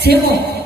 随后